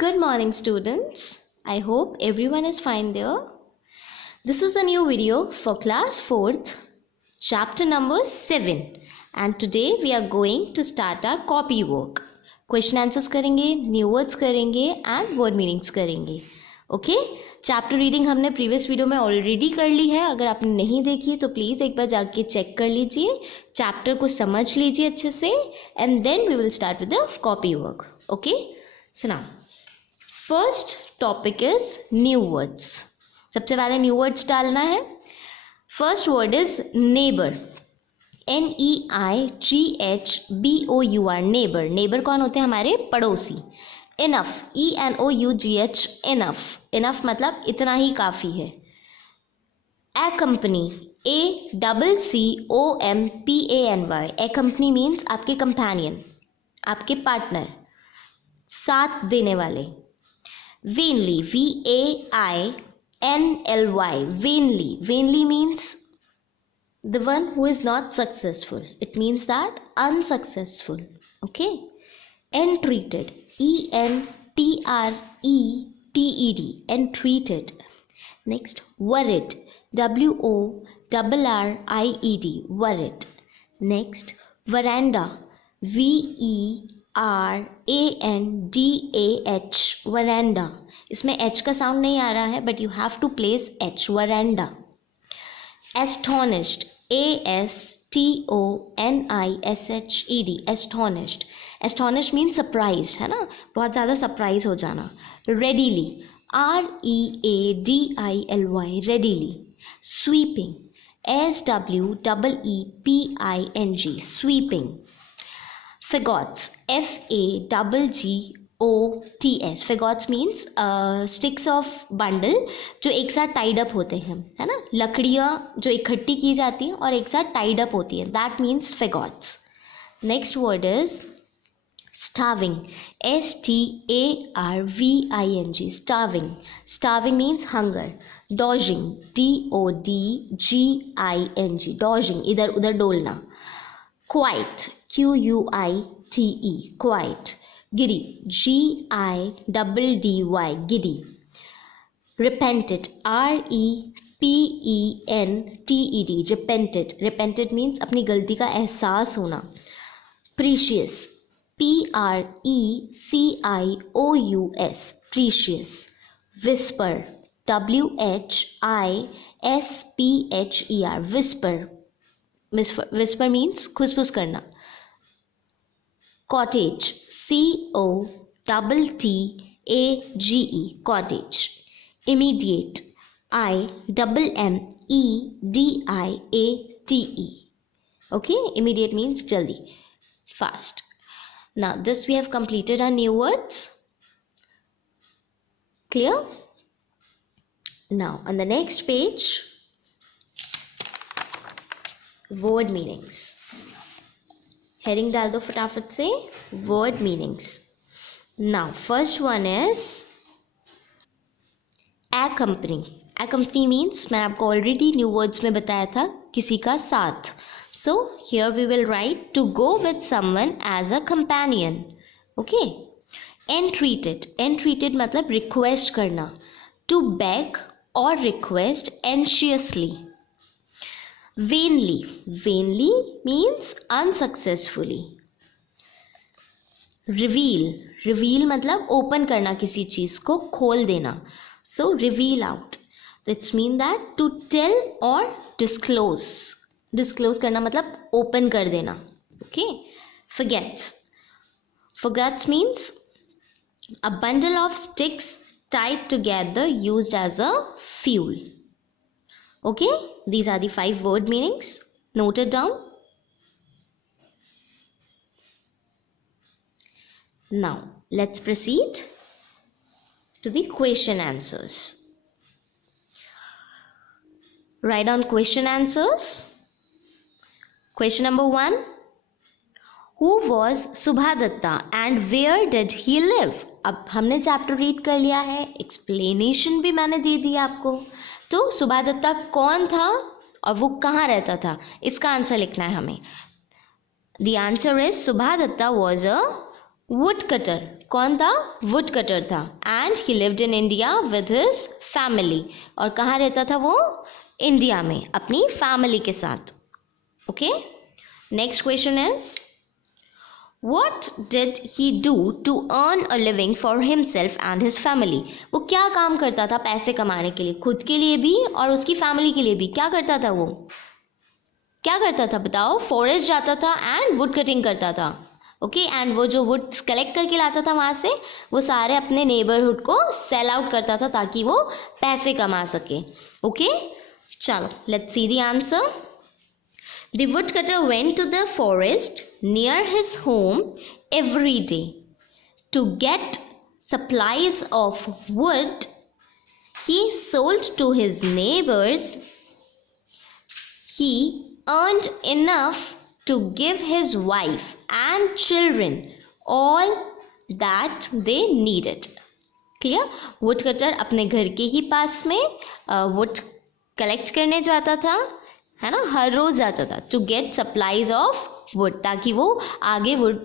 Good morning, students. I hope everyone is fine there. This is a new video for class 4th, chapter number 7. And today we are going to start our copy work. Question answers करेंगे, new words करेंगे and word meanings करेंगे. Okay chapter reading हमने previous video में already कर ली है. अगर आपने नहीं देखी तो प्लीज़ एक बार जाके चेक कर लीजिए, चैप्टर को समझ लीजिए अच्छे से and then we will start with the copy work. Okay so now first topic is new words. सबसे पहले न्यू वर्ड्स डालना है. First word is neighbour. NEIGHBOUR neighbour. Neighbour कौन होते हैं? हमारे पड़ोसी. Enough ENOUGH enough. इनफ मतलब इतना ही काफ़ी है. accompany ACCOMPANY. accompany मीन्स आपके कंपेनियन, आपके पार्टनर, साथ देने वाले. vainly VAINLY. vainly. vainly means the one who is not successful. It means that unsuccessful. Okay. Entreated ENTRETED. entreated. Next, worried WORRRIED. worried. Next, veranda VERANDAH. veranda. इसमें H का sound नहीं आ रहा है but you have to place H. veranda. astonished ASTONISHED. astonished. astonished means surprised, है ना, बहुत ज़्यादा सरप्राइज हो जाना. readily READILY. readily. sweeping SWEEPING. sweeping. fagots FAGGOTS. fagots means sticks of bundle जो एक साथ टाइड अप होते हैं, है ना, लकड़ियाँ जो इकट्ठी की जाती हैं और एक साथ टाइड अप होती हैं. That means fagots. Next word is starving STARVING. starving. starving means hunger. dodging DODGING. dodging इधर उधर डोलना. quite QUITE. quite. giddy GIDDY. giddy. repented REPENTED. repented. repented means अपनी गलती का एहसास होना. precious PRECIOUS. precious. whisper WHISPHER. whisper. whisper means खुसफुस करना. cottage COTTAGE. cottage. immediate IMMEDIATE. okay, immediate means jaldi, fast. Now this we have completed our new words. Clear? Now on the next page, word meanings. Heading डाल दो फटाफट से. Word meanings. Now first one is accompany. accompany means मैंने आपको already knew words में बताया था, किसी का साथ. So here we will write to go with someone as a companion. Okay. entreated. entreated मतलब रिक्वेस्ट करना. टू beg और request anxiously. vainly. vainly means unsuccessfully. reveal. reveal मतलब ओपन करना, किसी चीज़ को खोल देना. so reveal out. so it's mean that to tell or disclose. disclose करना मतलब ओपन कर देना. okay. forgets. forgets means a bundle of sticks tied together used as a fuel. okay, these are the 5 word meanings. Note it down. Now let's proceed to the question answers. Write down question answers. Question number 1. Who was Subhadatta and where did he live? अब हमने chapter read कर लिया है, explanation भी मैंने दे दी आपको. तो सुभादत्ता कौन था और वो कहाँ रहता था, इसका आंसर लिखना है हमें. The answer is Subhadatta was a would cutter, कौन था? वुड कटर था। And he lived in India with his family, और कहाँ रहता था वो? इंडिया में अपनी फैमिली के साथ। Okay, next question is What did he do to earn a living for himself and his family? वो क्या काम करता था पैसे कमाने के लिए, खुद के लिए भी और उसकी फैमिली के लिए भी? क्या करता था वो? क्या करता था बताओ? फॉरेस्ट जाता था एंड वुड कटिंग करता था। ओके, एंड वो जो वुड्स कलेक्ट करके लाता था वहाँ से, वो सारे अपने नेबरहुड को सेल आउट करता था ताकि वो पैसे कमा सके। ओके, चलो let's see the answer. The woodcutter went to the forest near his home every day to get supplies of wood he sold to his neighbors. He earned enough to give his wife and children all that they needed. Clear? woodcutter अपने घर के ही पास में wood collect करने जाता था, है ना, हर रोज जाता था to get supplies of wood, ताकि वो आगे वुड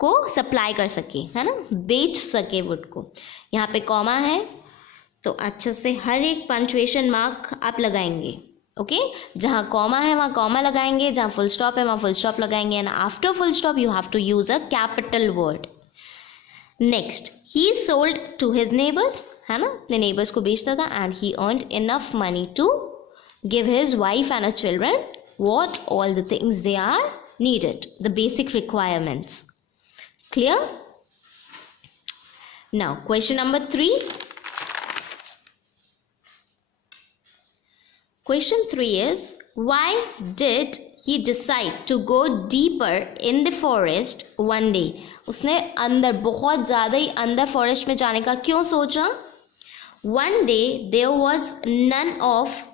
को सप्लाई कर सके, है ना, बेच सके वुड को। यहाँ पे कॉमा है तो अच्छे से हर एक पंक्चुएशन मार्क आप लगाएंगे। ओके, जहाँ कॉमा है वहाँ कॉमा लगाएंगे, जहाँ फुल स्टॉप है वहाँ फुल स्टॉप लगाएंगे, and after full stop you have to use a capital word. Next, he sold to his neighbours, है ना, अपने नेबर्स को बेचता था, and he earned enough money to give his wife and his children what all the things they are needed, the basic requirements. Clear? Now question number 3. Question 3 is, why did he decide to go deeper in the forest one day? उसने अंदर, बहुत ज़्यादा ही अंदर forest में जाने का क्यों सोचा? One day there was none of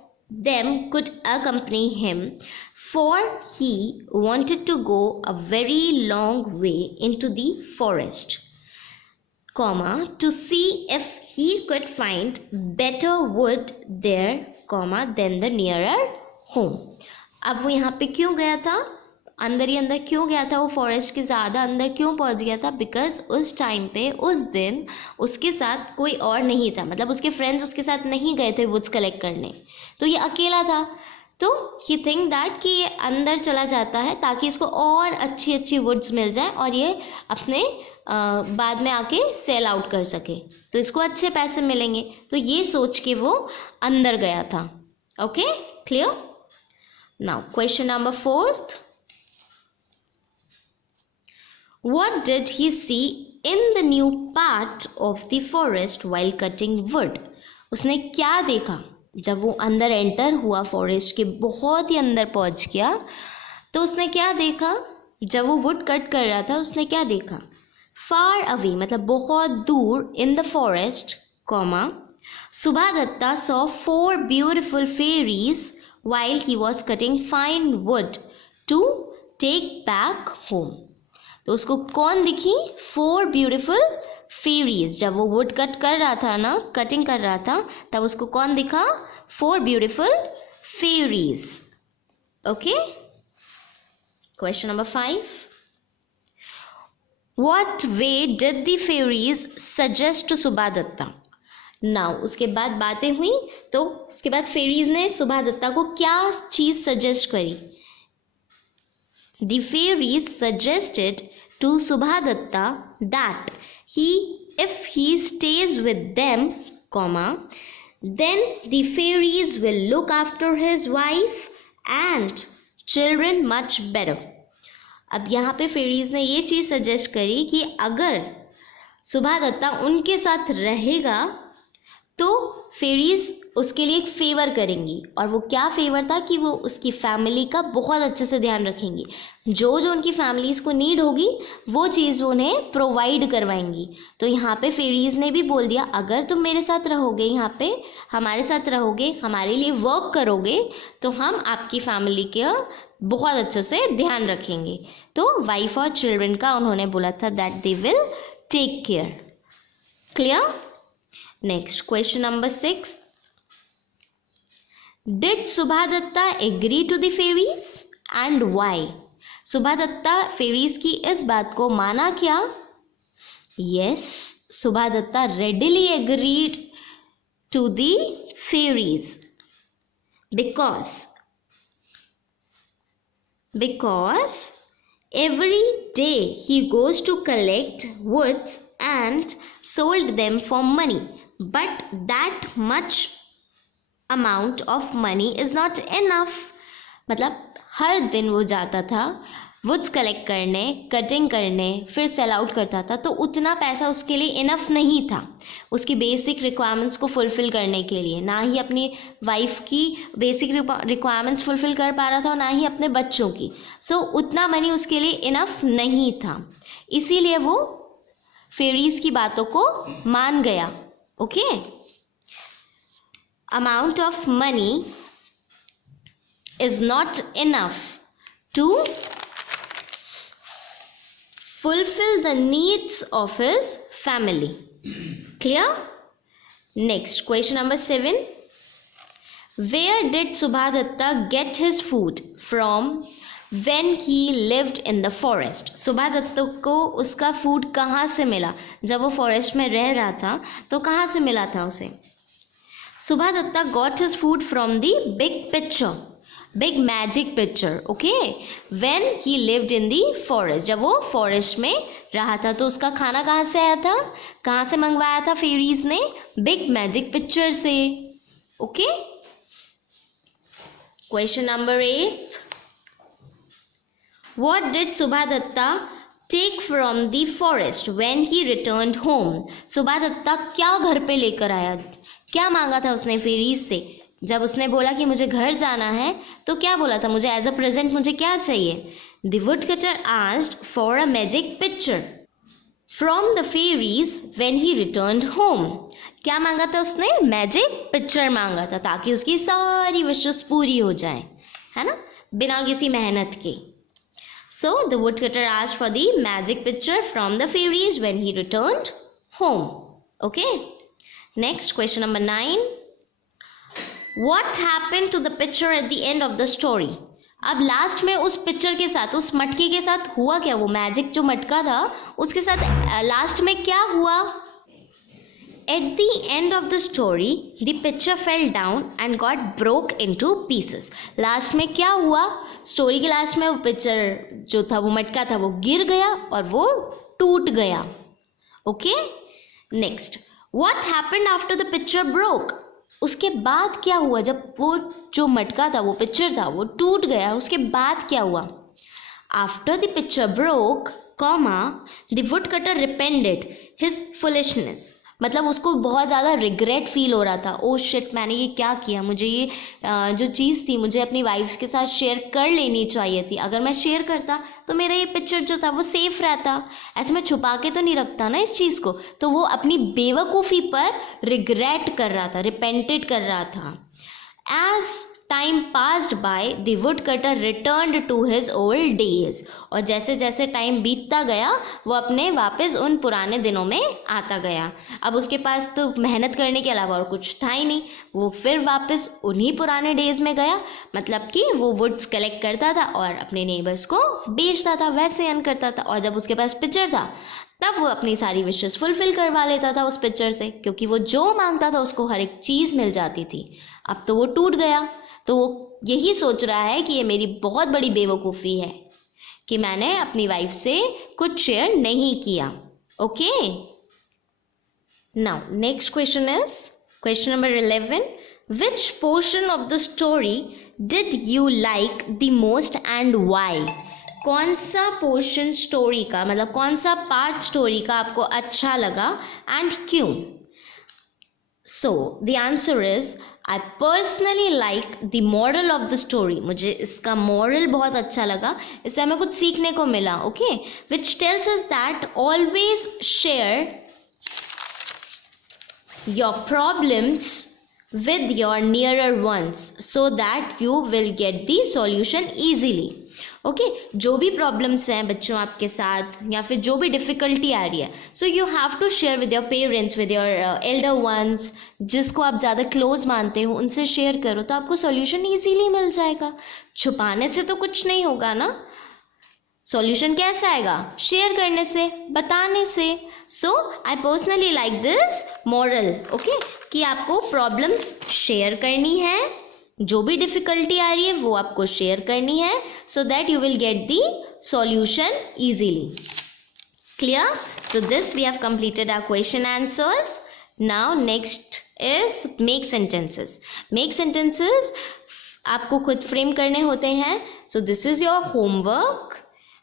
them could accompany him, for he wanted to go a very long way into the forest, comma, to see if he could find better wood there, comma, than the nearer home. अब वो यहाँ पे क्यों गया था? अंदर ही अंदर क्यों गया था? वो फॉरेस्ट के ज़्यादा अंदर क्यों पहुँच गया था? बिकॉज उस टाइम पे, उस दिन उसके साथ कोई और नहीं था, मतलब उसके फ्रेंड्स उसके साथ नहीं गए थे वुड्स कलेक्ट करने, तो ये अकेला था। तो ही थिंक दैट कि ये अंदर चला जाता है ताकि इसको और अच्छी अच्छी वुड्स मिल जाए और ये अपने बाद में आके सेल आउट कर सके, तो इसको अच्छे पैसे मिलेंगे, तो ये सोच के वो अंदर गया था। Okay, clear? Now question number 4. What did he see in the new part of the forest while cutting wood? उसने क्या देखा जब वो अंदर एंटर हुआ, फॉरेस्ट के बहुत ही अंदर पहुंच गया, तो उसने क्या देखा? जब वो वुड कट कर रहा था उसने क्या देखा? फार अवे, मतलब बहुत दूर, in the forest, comma, Subhadatta saw 4 beautiful fairies while he was cutting fine wood to take back home. तो उसको कौन दिखी? 4 ब्यूटीफुल फेरीज। जब वो वुड कट कर रहा था ना, कटिंग कर रहा था, तब उसको कौन दिखा? 4 beautiful fairies. Okay, question number 5. What way did the fairies suggest to Subhadatta? Now उसके बाद बातें हुई, तो उसके बाद फेरीज ने सुभादत्ता को क्या चीज सजेस्ट करी? The fairies suggested to Subhadatta that if he stays with them, comma, then the fairies will look after his wife and children much better. अब यहाँ पे फेरीज ने ये चीज़ सजेस्ट करी कि अगर सुभादत्ता उनके साथ रहेगा तो फेरीज उसके लिए एक फेवर करेंगी, और वो क्या फेवर था कि वो उसकी फैमिली का बहुत अच्छे से ध्यान रखेंगी, जो जो उनकी फैमिलीज़ को नीड होगी वो चीज़ उन्हें प्रोवाइड करवाएंगी। तो यहाँ पे फेरीज ने भी बोल दिया, अगर तुम मेरे साथ रहोगे, यहाँ पे हमारे साथ रहोगे, हमारे लिए वर्क करोगे, तो हम आपकी फैमिली का बहुत अच्छे से ध्यान रखेंगे। तो वाइफ और चिल्ड्रन का उन्होंने बोला था that they will take care. Clear? Next question number 6. Did Subhadatta agree to the fairies and why? Subhadatta fairies की इस बात को माना क्या Yes, Subhadatta readily agreed to the fairies because every day he goes to collect woods and sold them for money, but that much amount of money is not enough. मतलब हर दिन वो जाता था वुड्स कलेक्ट करने, cutting करने, फिर sell out करता था, तो उतना पैसा उसके लिए इनफ नहीं था उसकी बेसिक रिक्वायरमेंट्स को फुलफ़िल करने के लिए. ना ही अपनी वाइफ की बेसिक रिक्वायरमेंट्स फुलफ़िल कर पा रहा था और ना ही अपने बच्चों की. सो उतना मनी उसके लिए इनफ नहीं था, इसीलिए वो फेरीज की बातों को मान गया. Okay, amount of money is not enough to fulfill the needs of his family. Clear? Next, question number 7. Where did Subhadatta get his food from when he lived in the forest? Subhadatta को उसका food कहाँ से मिला? जब वो forest में रह रहा था तो कहाँ से मिला था उसे? Subhadatta got his food from the big magic pitcher. Okay, when he lived in the forest, जब वो फॉरेस्ट में रहा था तो उसका खाना कहाँ से आया था? कहाँ से मंगवाया था फेरीज ने? बिग मैजिक पिक्चर से. Okay, question number 8. What did Subhadatta take from the forest when he returned home? Subhadatta क्या घर पे लेकर आया? क्या मांगा था उसने फेरीज से? जब उसने बोला कि मुझे घर जाना है तो क्या बोला था? मुझे एज अ प्रेजेंट मुझे क्या चाहिए? The woodcutter asked for a magic picture from the fairies when he returned home. क्या मांगा था उसने? मैजिक पिक्चर मांगा था ताकि उसकी सारी विशेस पूरी हो जाए, है ना, बिना किसी मेहनत के. So the woodcutter asked for the magic picture from the fairies when he returned home. Okay, next, question number 9. What happened to the picture at the end of the story? अब लास्ट में उस picture के साथ, उस मटके के साथ हुआ क्या? वो मैजिक जो मटका था उसके साथ लास्ट में क्या हुआ? At the end of the story, the picture fell down and got broke into pieces. Last में क्या हुआ? स्टोरी के लास्ट में वो पिक्चर जो था, वो मटका था, वो गिर गया और वो टूट गया. Okay, next, what happened after the picture broke? उसके बाद क्या हुआ? जब वो जो मटका था, वो पिक्चर था, वो टूट गया, उसके बाद क्या हुआ? After the picture broke, the woodcutter repented his foolishness. मतलब उसको बहुत ज़्यादा रिग्रेट फील हो रहा था. ओ शिट, मैंने ये क्या किया? मुझे ये जो चीज़ थी मुझे अपनी वाइफ के साथ शेयर कर लेनी चाहिए थी. अगर मैं शेयर करता तो मेरा ये पिक्चर जो था वो सेफ रहता. ऐसे मैं छुपा के तो नहीं रखता ना इस चीज़ को. तो वो अपनी बेवकूफ़ी पर रिग्रेट कर रहा था, रिपेंटेड कर रहा था. As time passed by, the woodcutter returned to his old days. और जैसे जैसे टाइम बीतता गया वो अपने वापस उन पुराने दिनों में आता गया. अब उसके पास तो मेहनत करने के अलावा और कुछ था ही नहीं. वो फिर वापस उन्हीं पुराने डेज में गया. मतलब कि वो वुड्स कलेक्ट करता था और अपने नेबर्स को बेचता था, वैसे अर्न करता था. और जब उसके पास पिक्चर था तब वो अपनी सारी विशेस फुलफिल करवा लेता था उस पिक्चर से, क्योंकि वो जो मांगता था उसको हर एक चीज़ मिल जाती थी. अब तो वो टूट गया, तो वो यही सोच रहा है कि ये मेरी बहुत बड़ी बेवकूफ़ी है कि मैंने अपनी वाइफ से कुछ शेयर नहीं किया. Okay, now next question is question number 11. Which portion of the story did you like the most and why? कौन सा पोर्शन स्टोरी का, मतलब कौन सा पार्ट स्टोरी का आपको अच्छा लगा एंड क्यों? So the answer is I personally like the moral of the story. मुझे इसका moral बहुत अच्छा लगा, इससे हमें कुछ सीखने को मिला. Okay, which tells us that always share your problems with your nearer ones so that you will get the solution easily. Okay, जो भी प्रॉब्लम्स हैं बच्चों आपके साथ या फिर जो भी डिफ़िकल्टी आ रही है, so you have to share with your parents, with your elder ones, जिसको आप ज़्यादा क्लोज मानते हो उनसे शेयर करो तो आपको सॉल्यूशन इजीली मिल जाएगा. छुपाने से तो कुछ नहीं होगा ना. सॉल्यूशन कैसे आएगा? शेयर करने से, बताने से. So I personally like this moral, okay, कि आपको प्रॉब्लम्स शेयर करनी है, जो भी डिफिकल्टी आ रही है वो आपको शेयर करनी है, so that you will get the solution easily. Clear? So this we have completed our question answers. Now next is make sentences. Make sentences आपको खुद फ्रेम करने होते हैं. So this is your homework.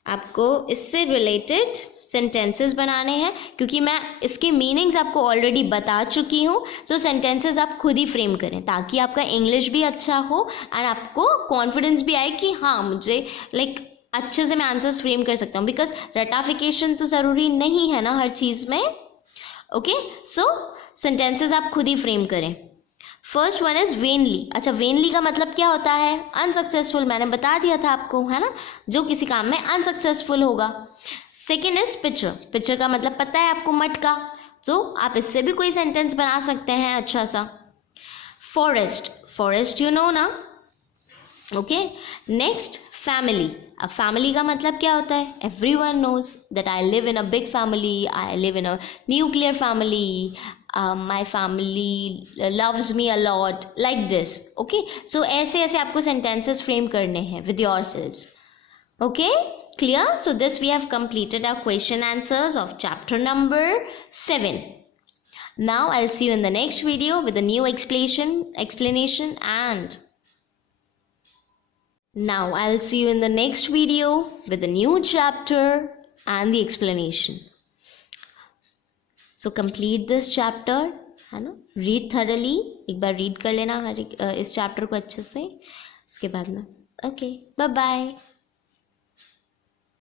आपको इससे related sentences बनाने हैं, क्योंकि मैं इसके मीनिंग्स आपको ऑलरेडी बता चुकी हूँ. सो सेंटेंसेस आप खुद ही फ्रेम करें ताकि आपका इंग्लिश भी अच्छा हो और आपको कॉन्फिडेंस भी आए कि हाँ मुझे अच्छे से मैं आंसर्स फ्रेम कर सकता हूँ. बिकॉज रटाफिकेशन तो ज़रूरी नहीं है ना हर चीज़ में. ओके, सो सेंटेंसेस आप खुद ही फ्रेम करें. First one is vainly. अच्छा, वेनली का मतलब क्या होता है? अनसक्सेसफुल. मैंने बता दिया था आपको, है ना, जो किसी काम में अनसक्सेसफुल होगा. Second is picture. पिक्चर का मतलब पता है आपको, मटका. तो आप इससे भी कोई सेंटेंस बना सकते हैं अच्छा सा. फॉरेस्ट. फॉरेस्ट यू नो ना. Okay, next family. अब फैमिली का मतलब क्या होता है? Everyone knows that I live in a big family, I live in a nuclear family, my family loves me a lot, like this. Okay, so ऐसे ऐसे आपको सेंटेंसेस फ्रेम करने हैं with yourselves. Okay, clear? So this we have completed our question answers of chapter number 7. Now I'll see you in the next video with a new explanation and now I'll see you in the next video with a new chapter and the explanation. So complete this chapter, है ना, read thoroughly. एक बार read कर लेना हर इस chapter को अच्छे से. इसके बाद में okay, bye bye.